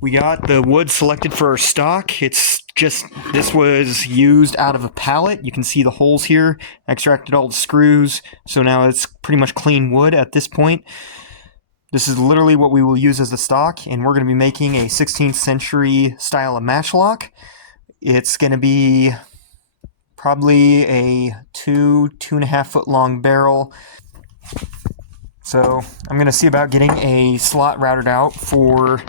We got the wood selected for our stock. This was used out of a pallet. You can see the holes here. I extracted all the screws, so now it's pretty much clean wood at this point. This is literally what we will use as the stock, and we're going to be making a 16th century style of matchlock. It's going to be probably a 2.5 foot long barrel. So I'm going to see about getting a slot routed out for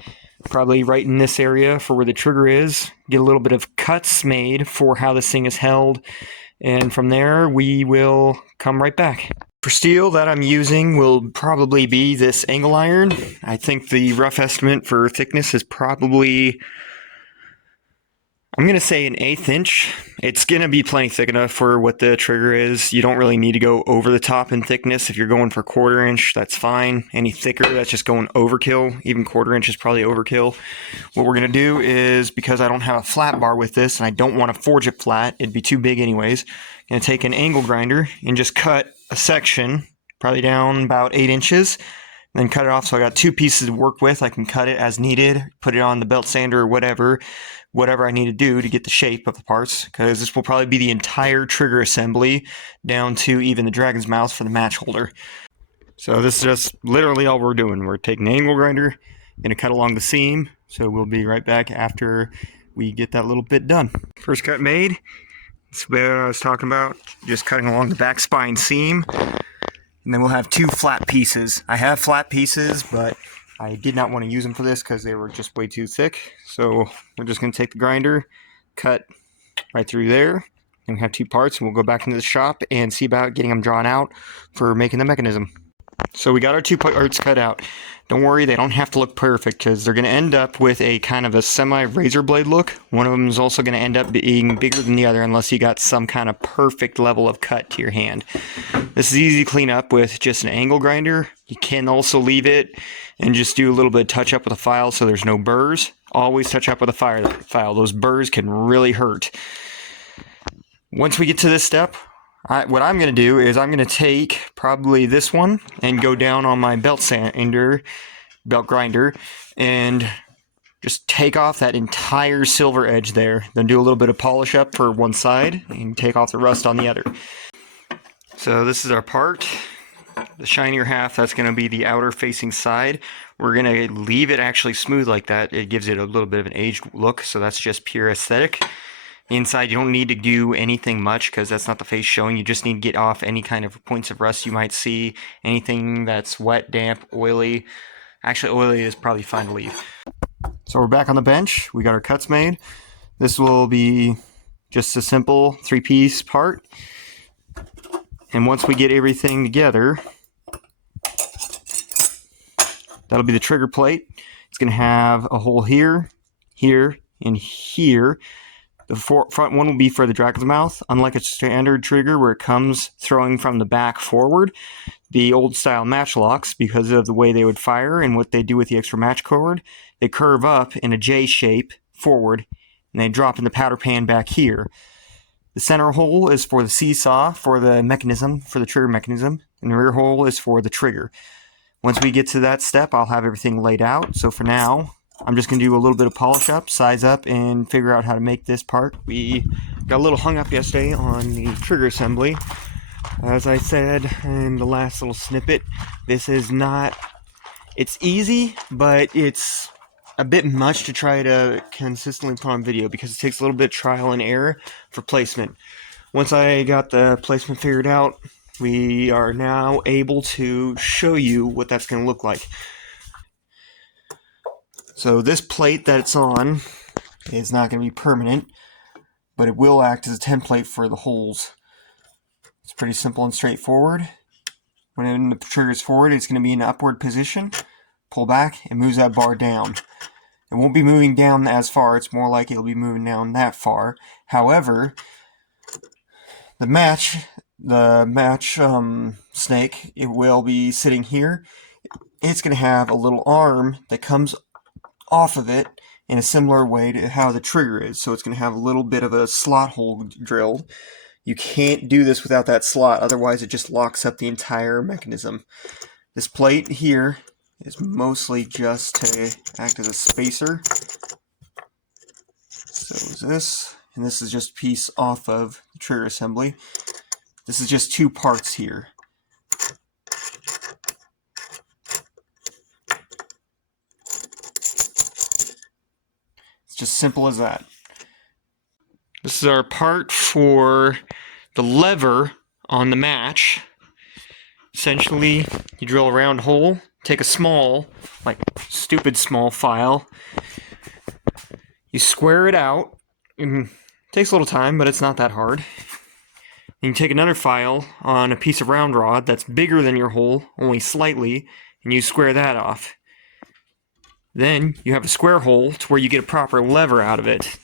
probably right in this area for where the trigger is. Get a little bit of cuts made for how this thing is held. And from there, we will come right back. For steel that I'm using will probably be this angle iron. I think the rough estimate for thickness is probably, I'm going to say, an 1/8 inch. It's going to be plenty thick enough for what the trigger is. You don't really need to go over the top in thickness. If you're going for 1/4 inch, that's fine. Any thicker, that's just going overkill. Even 1/4 inch is probably overkill. What we're going to do is, because I don't have a flat bar with this, and I don't want to forge it flat, it'd be too big anyways, I'm going to take an angle grinder and just cut a section, probably down about 8 inches, then cut it off. So I got 2 pieces to work with. I can cut it as needed, put it on the belt sander or whatever I need to do to get the shape of the parts, because this will probably be the entire trigger assembly down to even the dragon's mouth for the match holder. So this is just literally all we're doing. We're taking an angle grinder, going to cut along the seam. So we'll be right back after we get that little bit done. First cut made. That's what I was talking about, just cutting along the back spine seam. And then we'll have 2 flat pieces. I have flat pieces, but I did not want to use them for this because they were just way too thick. So we're just going to take the grinder, cut right through there, and we have 2 parts, and we'll go back into the shop and see about getting them drawn out for making the mechanism. So we got our 2 parts cut out. Don't worry, they don't have to look perfect, because they're going to end up with a kind of a semi-razor blade look. One of them is also going to end up being bigger than the other unless you got some kind of perfect level of cut to your hand. This is easy to clean up with just an angle grinder. You can also leave it and just do a little bit of touch up with a file so there's no burrs. Always touch up with a file. Those burrs can really hurt. Once we get to this step, what I'm going to do is I'm going to take probably this one and go down on my belt grinder, and just take off that entire silver edge there. Then do a little bit of polish up for one side and take off the rust on the other. So this is our part. The shinier half, that's going to be the outer facing side. We're going to leave it actually smooth like that. It gives it a little bit of an aged look, so that's just pure aesthetic. Inside, you don't need to do anything much because that's not the face showing. You just need to get off any kind of points of rust you might see. Anything that's wet, damp, oily. Actually, oily is probably fine to leave. So we're back on the bench. We got our cuts made. This will be just a simple 3-piece part. And once we get everything together, that'll be the trigger plate. It's going to have a hole here, here, and here. The front one will be for the dragon's mouth. Unlike a standard trigger where it comes throwing from the back forward, the old style matchlocks, because of the way they would fire and what they do with the extra match cord, they curve up in a J shape forward, and they drop in the powder pan back here. The center hole is for the seesaw, for the mechanism, for the trigger mechanism, and the rear hole is for the trigger. Once we get to that step, I'll have everything laid out. So for now, I'm just going to do a little bit of polish up, size up, and figure out how to make this part. We got a little hung up yesterday on the trigger assembly. As I said in the last little snippet, this is not, it's easy, but it's a bit much to try to consistently put on video because it takes a little bit of trial and error for placement. Once I got the placement figured out, we are now able to show you what that's going to look like. So this plate that it's on is not going to be permanent, but it will act as a template for the holes. It's pretty simple and straightforward. When the trigger is forward, it's going to be in an upward position. Pull back, it moves that bar down. It won't be moving down as far, it's more like it'll be moving down that far. However, the match snake, it will be sitting here. It's going to have a little arm that comes off of it in a similar way to how the trigger is. So it's going to have a little bit of a slot hole drilled. You can't do this without that slot, otherwise it just locks up the entire mechanism. This plate here is mostly just to act as a spacer There's this, and this is just a piece off of the trigger assembly. This is just two parts here. It's just simple as that. This is our part for the lever on the match. Essentially, you drill a round hole, take a small, like stupid small file, you square it out. It takes a little time, but it's not that hard. And you take another file on a piece of round rod that's bigger than your hole, only slightly, and you square that off. Then you have a square hole to where you get a proper lever out of it.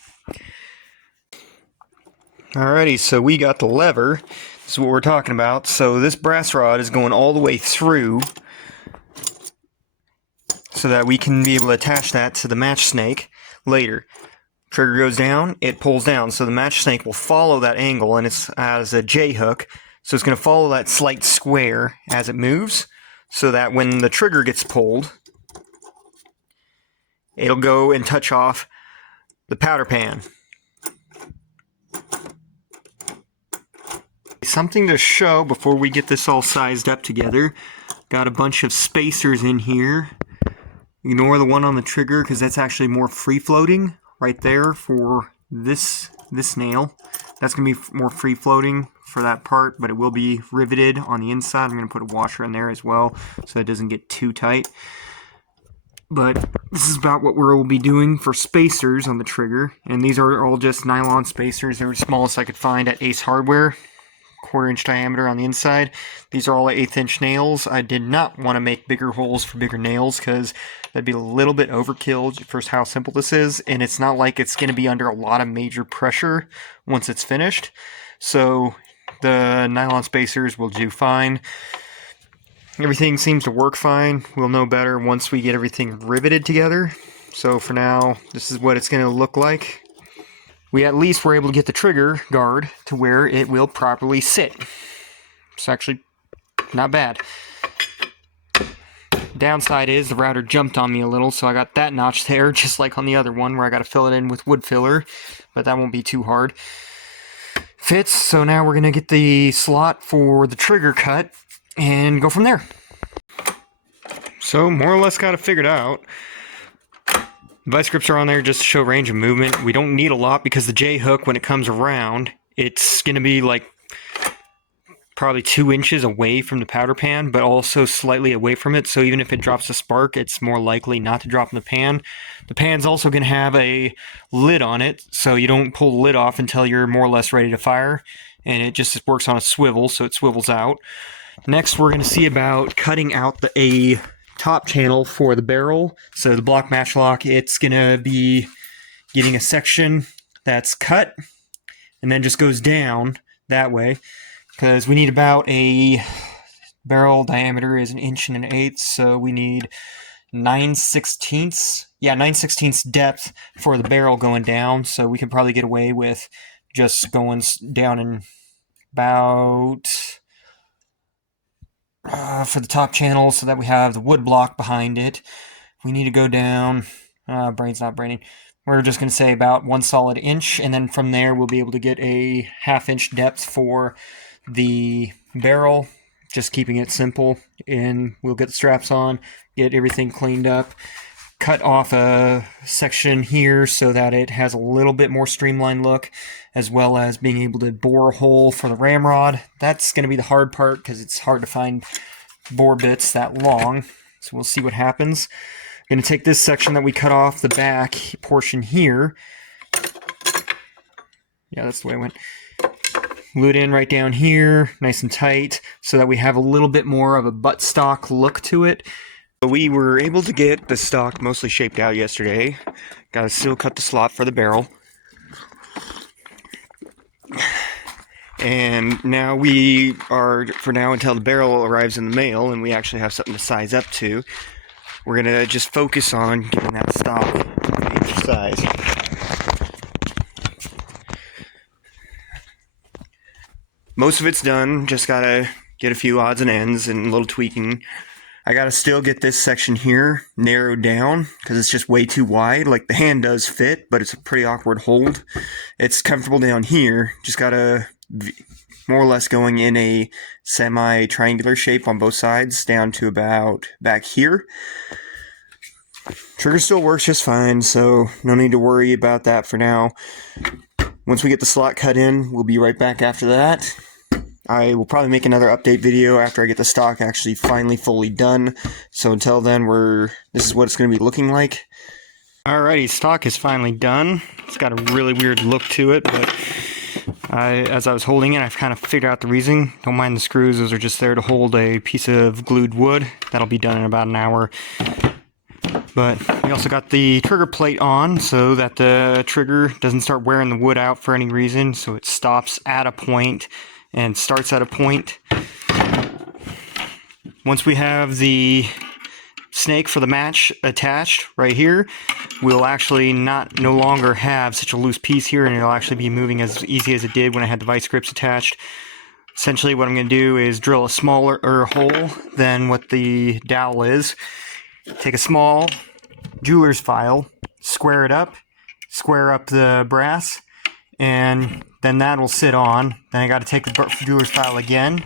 Alrighty, so we got the lever. This is what we're talking about. So this brass rod is going all the way through so that we can be able to attach that to the match snake later. Trigger goes down, it pulls down, so the match snake will follow that angle, and it's as a J hook, so it's going to follow that slight square as it moves, so that when the trigger gets pulled, it'll go and touch off the powder pan. Something to show before we get this all sized up together. Got a bunch of spacers in here. Ignore the one on the trigger because that's actually more free floating right there for this nail. That's going to be more free floating for that part, but it will be riveted on the inside. I'm going to put a washer in there as well so that it doesn't get too tight. But this is about what we'll be doing for spacers on the trigger. And these are all just nylon spacers. They're the smallest I could find at Ace Hardware. 1/4 inch diameter on the inside. These are all 1/8 inch nails. I did not want to make bigger holes for bigger nails because that'd be a little bit overkill for how simple this is, and it's not like it's going to be under a lot of major pressure once it's finished. So the nylon spacers will do fine. Everything seems to work fine. We'll know better once we get everything riveted together. So for now, this is what it's going to look like. We at least were able to get the trigger guard to where it will properly sit. It's actually not bad. Downside is the router jumped on me a little, so I got that notch there, just like on the other one where I got to fill it in with wood filler, but that won't be too hard. Fits, so now we're going to get the slot for the trigger cut and go from there. So more or less got it figured out. Vice grips are on there just to show range of movement. We don't need a lot because the J hook, when it comes around, it's going to be like probably 2 inches away from the powder pan, but also slightly away from it. So even if it drops a spark, it's more likely not to drop in the pan. The pan's also going to have a lid on it, so you don't pull the lid off until you're more or less ready to fire. And it just works on a swivel, so it swivels out. Next, we're going to see about cutting out a top channel for the barrel. So the block matchlock, it's gonna be getting a section that's cut and then just goes down that way, because we need about a barrel diameter is 1.1 inches, so we need 9/16. Yeah, 9/16 depth for the barrel going down. So we can probably get away with just going down in about for the top channel, so that we have the wood block behind it. We need to go down, brain's not braining. We're just going to say about 1 solid inch, and then from there we'll be able to get a 1/2 inch depth for the barrel, just keeping it simple. And we'll get the straps on, get everything cleaned up, cut off a section here so that it has a little bit more streamlined look, as well as being able to bore a hole for the ramrod. That's going to be the hard part because it's hard to find bore bits that long. So we'll see what happens. I'm going to take this section that we cut off the back portion here. Yeah, that's the way it went. Glue it in right down here, nice and tight, so that we have a little bit more of a buttstock look to it. We were able to get the stock mostly shaped out yesterday. Got to still cut the slot for the barrel. And now we are, for now until the barrel arrives in the mail and we actually have something to size up to, we're going to just focus on getting that stock each size. Most of it's done, just got to get a few odds and ends and a little tweaking. I gotta still get this section here narrowed down because it's just way too wide. Like the hand does fit, but it's a pretty awkward hold. It's comfortable down here. Just gotta more or less going in a semi-triangular shape on both sides down to about back here. Trigger still works just fine, so no need to worry about that for now. Once we get the slot cut in, we'll be right back after that. I will probably make another update video after I get the stock actually finally fully done. So until then, this is what it's going to be looking like. Alrighty, stock is finally done. It's got a really weird look to it, but as I was holding it, I've kind of figured out the reason. Don't mind the screws, those are just there to hold a piece of glued wood. That'll be done in about an hour. But we also got the trigger plate on so that the trigger doesn't start wearing the wood out for any reason, so it stops at a point and starts at a point. Once we have the snake for the match attached right here, we'll actually no longer have such a loose piece here, and it'll actually be moving as easy as it did when I had the vice grips attached. Essentially what I'm going to do is drill a smaller hole than what the dowel is. Take a small jeweler's file, square it up, square up the brass, and then that will sit on. Then I got to take the jeweler's file again,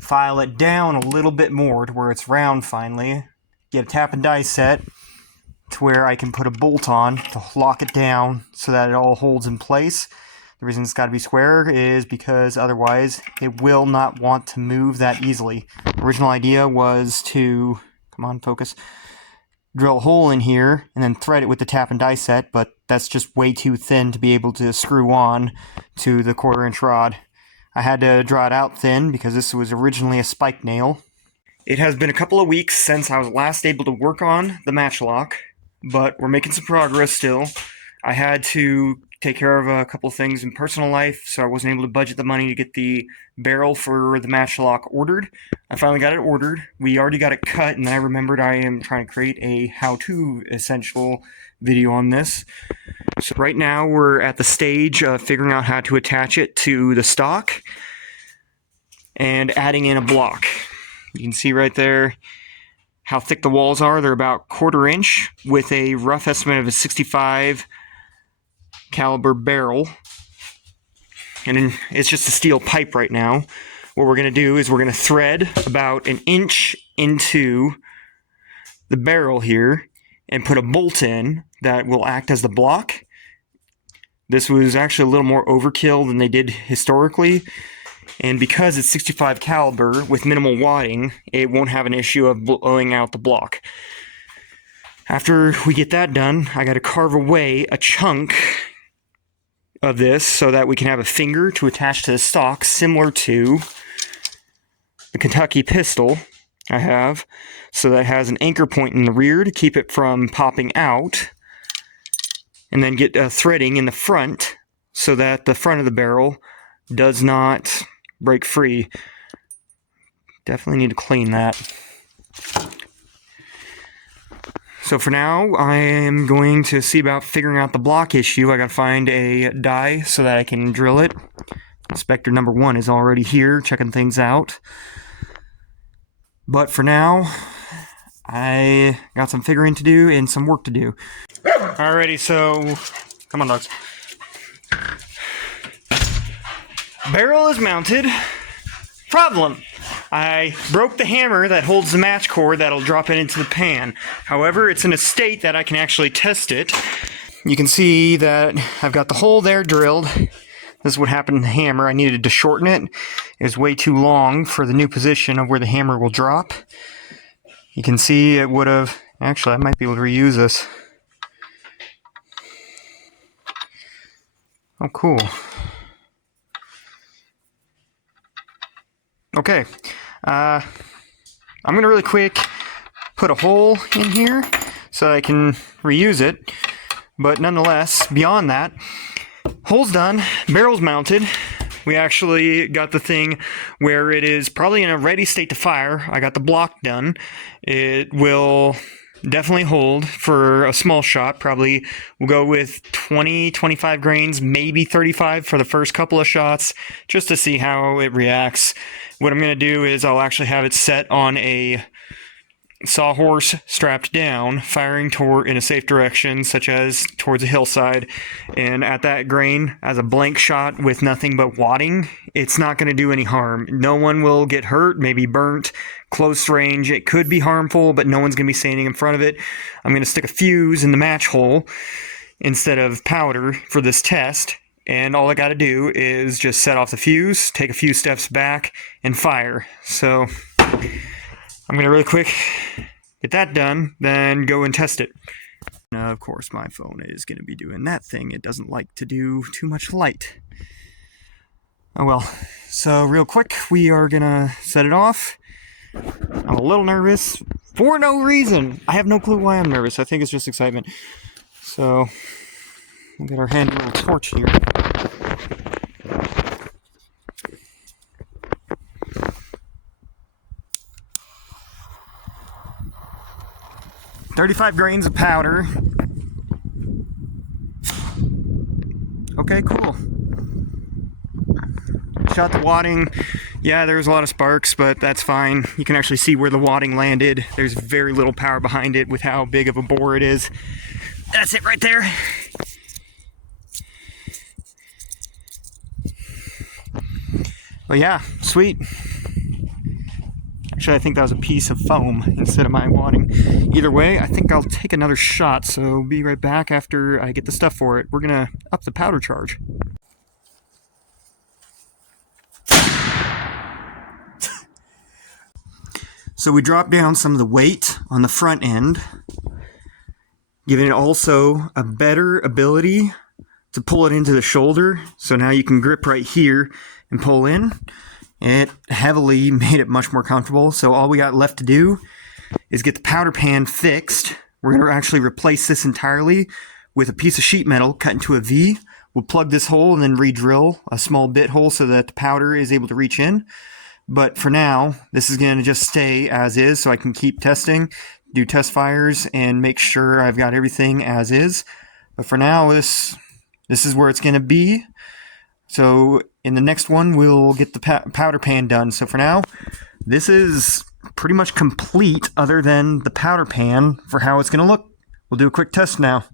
file it down a little bit more to where it's round finally, get a tap and die set to where I can put a bolt on to lock it down so that it all holds in place. The reason it's got to be square is because otherwise it will not want to move that easily. The original idea was to, come on, focus, drill a hole in here and then thread it with the tap and die set, but that's just way too thin to be able to screw on to the 1/4" rod. I had to draw it out thin because this was originally a spike nail. It has been a couple of weeks since I was last able to work on the matchlock, but we're making some progress still. I had to take care of a couple of things in personal life, so I wasn't able to budget the money to get the barrel for the matchlock ordered. I finally got it ordered. We already got it cut, and then I remembered I am trying to create a how-to essential video on this. So right now we're at the stage of figuring out how to attach it to the stock and adding in a block. You can see right there how thick the walls are. They're about 1/4" with a rough estimate of a 65 caliber barrel, and then it's just a steel pipe right now. What we're going to do is we're going to thread about 1 inch into the barrel here and put a bolt in that will act as the block. This was actually a little more overkill than they did historically, and because it's 65 caliber with minimal wadding, it won't have an issue of blowing out the block. After we get that done, I got to carve away a chunk of this so that we can have a finger to attach to the stock, similar to the Kentucky pistol I have, so that it has an anchor point in the rear to keep it from popping out, and then get threading in the front so that the front of the barrel does not break free. Definitely need to clean that. So for now, I am going to see about figuring out the block issue. I gotta find a die so that I can drill it. Inspector number 1 is already here, checking things out. But for now, I got some figuring to do and some work to do. Alrighty, so come on, dogs. Barrel is mounted. Problem: I broke the hammer that holds the match cord that'll drop it into the pan. However, it's in a state that I can actually test it. You can see that I've got the hole there drilled. This is what happened to the hammer. I needed to shorten it. It was way too long for the new position of where the hammer will drop. You can see it would have... Actually, I might be able to reuse this. Oh, cool. Okay, I'm going to really quick put a hole in here so I can reuse it, but nonetheless, beyond that, hole's done, barrel's mounted. We actually got the thing where it is probably in a ready state to fire. I got the block done. It will definitely hold for a small shot. Probably we'll go with 20, 25 grains, maybe 35 for the first couple of shots, just to see how it reacts. What I'm going to do is I'll actually have it set on a sawhorse strapped down, firing in a safe direction, such as towards a hillside, and at that grain as a blank shot with nothing but wadding, it's not going to do any harm. No one will get hurt, maybe burnt. Close range, it could be harmful, but no one's going to be standing in front of it. I'm going to stick a fuse in the match hole instead of powder for this test. And all I got to do is just set off the fuse, take a few steps back, and fire. So I'm going to really quick get that done, then go and test it. Now, of course, my phone is going to be doing that thing. It doesn't like to do too much light. Oh well. So real quick, we are going to set it off. I'm a little nervous for no reason. I have no clue why I'm nervous. I think it's just excitement. So we'll get our handy little torch here. "35 grains of powder." Okay, cool. Shot the wadding. Yeah, there was a lot of sparks, but that's fine. You can actually see where the wadding landed. There's very little power behind it with how big of a bore it is. That's it right there. But yeah, sweet. Actually, I think that was a piece of foam instead of my wadding. Either way, I think I'll take another shot, so be right back after I get the stuff for it. We're gonna up the powder charge. So we drop down some of the weight on the front end, giving it also a better ability to pull it into the shoulder. So now you can grip right here and pull in. It heavily made it much more comfortable. So all we got left to do is get the powder pan fixed. We're going to actually replace this entirely with a piece of sheet metal cut into a V. We'll plug this hole and then re-drill a small bit hole so that the powder is able to reach in. But for now, this is going to just stay as is so I can keep testing, do test fires, and make sure I've got everything as is. But for now, this is where it's going to be. So in the next one, we'll get the powder pan done. So for now, this is pretty much complete other than the powder pan for how it's going to look. We'll do a quick test now.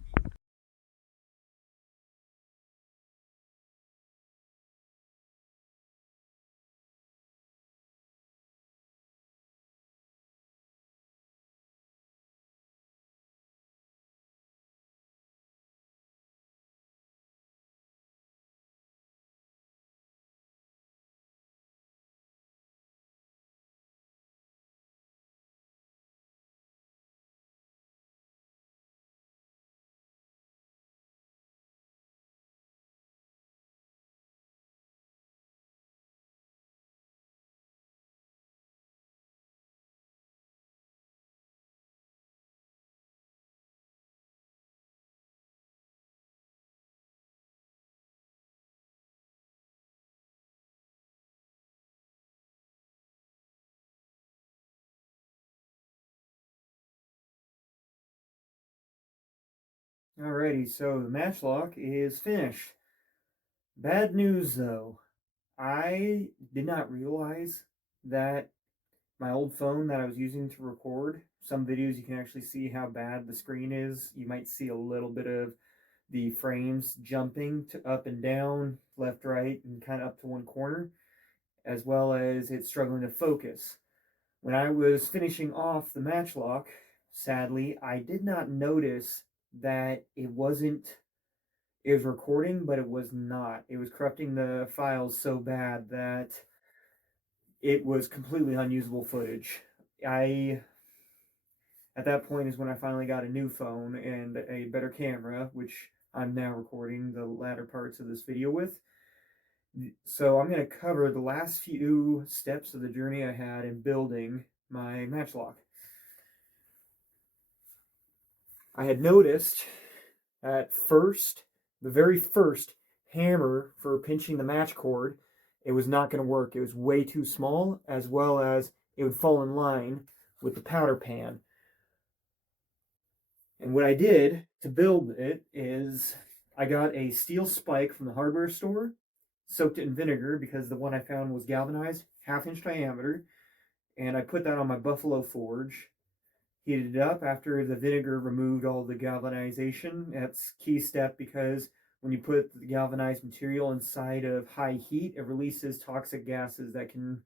Alrighty, so the matchlock is finished. Bad news though. I did not realize that my old phone that I was using to record some videos, you can actually see how bad the screen is. You might see a little bit of the frames jumping to up and down, left, right, and kind of up to one corner, as well as it struggling to focus. When I was finishing off the matchlock, sadly, I did not notice that it was recording, but it was not. It was corrupting the files so bad that it was completely unusable footage. At that point is when I finally got a new phone and a better camera, which I'm now recording the latter parts of this video with. So I'm going to cover the last few steps of the journey I had in building my matchlock. I had noticed at first, the very first hammer for pinching the match cord, it was not going to work. It was way too small, as well as it would fall in line with the powder pan. And what I did to build it is I got a steel spike from the hardware store, soaked it in vinegar because the one I found was galvanized, 1/2 inch diameter, and I put that on my Buffalo forge. Heated it up after the vinegar removed all the galvanization. That's key step because when you put the galvanized material inside of high heat, it releases toxic gases that can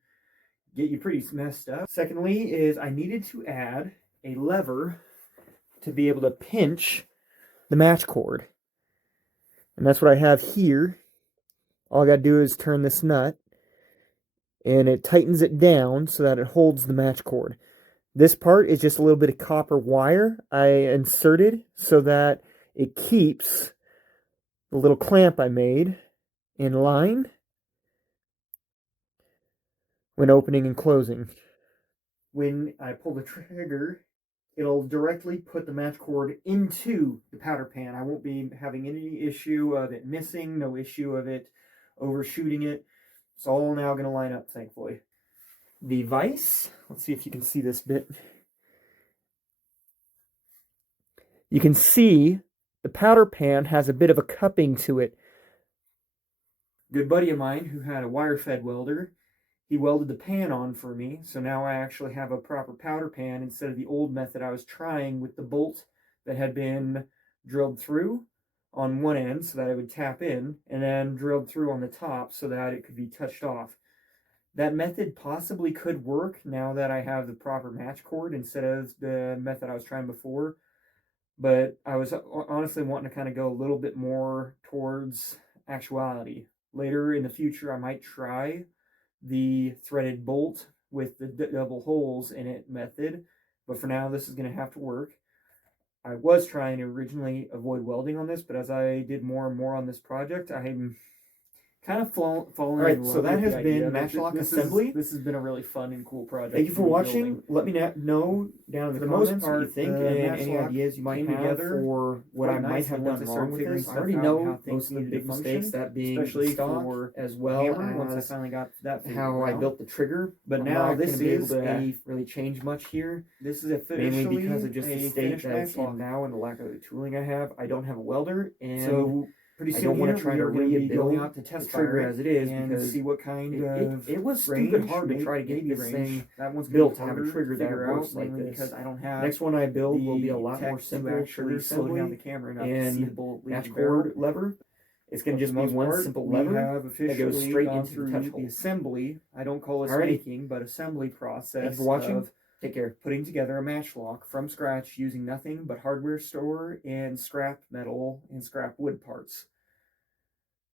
get you pretty messed up. Secondly is I needed to add a lever to be able to pinch the match cord. And that's what I have here. All I got to do is turn this nut and it tightens it down so that it holds the match cord. This part is just a little bit of copper wire I inserted so that it keeps the little clamp I made in line when opening and closing. When I pull the trigger, it'll directly put the match cord into the powder pan. I won't be having any issue of it missing, no issue of it overshooting it. It's all now going to line up, thankfully. The vise, let's see if you can see this bit. You can see the powder pan has a bit of a cupping to it. Good buddy of mine who had a wire-fed welder, he welded the pan on for me, so now I actually have a proper powder pan instead of the old method I was trying with the bolt that had been drilled through on one end so that it would tap in, and then drilled through on the top so that it could be touched off. That method possibly could work now that I have the proper match cord instead of the method I was trying before, but I was honestly wanting to kind of go a little bit more towards actuality. Later in the future, I might try the threaded bolt with the double holes in it method, but for now this is going to have to work. I was trying to originally avoid welding on this, but as I did more and more on this project, I'm kind of falling. All right, so that has been matchlock assembly. This has been a really fun and cool project. Thank you for watching. Let me know down in the comments what you think and any ideas you might have for what I might have done wrong with this. I already know most of the big mistakes, that being especially for as well hammer, once I finally got that how I built the trigger. But now this is a really change much here. This is officially mainly because of just the state that it's in now and the lack of the tooling I have. I don't have a welder, and so pretty soon I don't want to try to rebuild out to test trigger as it is because see what kind of it was stupid hard to try to get this thing that one's built to have a trigger that works like this. Because I don't have next one I build will be a lot more simple trigger assembly on the camera and match cord lever. It's going to just be one simple lever that goes straight into the touch hole. The assembly, I don't call this making, but assembly process. Thanks for watching. Take care. Putting together a matchlock from scratch using nothing but hardware store and scrap metal and scrap wood parts.